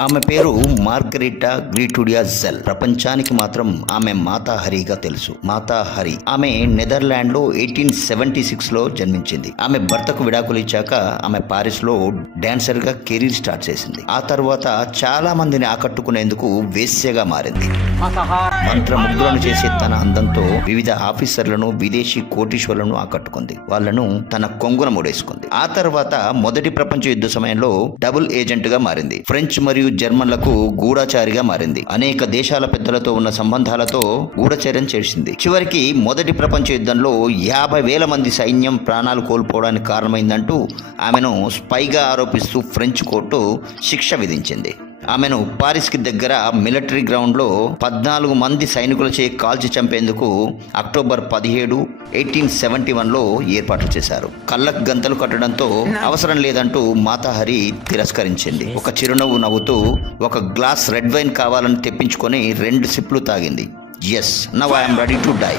ఆమె పేరు margherita గ్రీటుడియా gel. ప్రపంచానికి మాత్రం ఆమె మాతా హరిగా తెలుసు. మాతా హరి ఆమె నెదర్లాండ్లో ఎయిటీన్ సెవెంటీ సిక్స్లో జన్మించింది. ఆమె భర్తకు విడాకులు ఇచ్చాక ఆమె పారిస్లో డాన్సర్గా కెరీర్ స్టార్ట్ చేసింది. ఆ తర్వాత చాలా మందిని ఆకట్టుకునేందుకు వేశ్యగా మారింది. మంత్రముగ్ధులను చేసే తన అందంతో వివిధ ఆఫీసర్లను విదేశీ కోటీశ్వరులను ఆకట్టుకుంది. వాళ్ళను తన కొంగున ముడేసుకుంది. ఆ తర్వాత మొదటి ప్రపంచ యుద్ధ సమయంలో డబుల్ ఏజెంట్గా మారింది. ఫ్రెంచ్ మరియు మరియు జర్మన్లకు గూఢచారిగా మారింది. అనేక దేశాల పెద్దలతో ఉన్న సంబంధాలతో గూఢచర్యం చేసింది. చివరికి మొదటి ప్రపంచ యుద్ధంలో యాభై వేల మంది సైన్యం ప్రాణాలు కోల్పోవడానికి కారణమైందంటూ ఆమెను స్పైగా ఆరోపిస్తూ ఫ్రెంచ్ కోర్టు శిక్ష విధించింది. ఆమెను పారిస్కి దగ్గర మిలిటరీ గ్రౌండ్లో పద్నాలుగు మంది సైనికులచే కాల్చి చంపేందుకు అక్టోబర్ పదిహేడు ఎయిటీన్ సెవెంటీ వన్లో ఏర్పాట్లు చేశారు. కళ్ళకు గంతలు కట్టడంతో అవసరం లేదంటూ మాతాహరి తిరస్కరించింది. ఒక చిరునవ్వు నవ్వుతూ ఒక గ్లాస్ రెడ్ వైన్ కావాలని తెప్పించుకొని రెండు సిప్లు తాగింది. Yes now I'm ready to die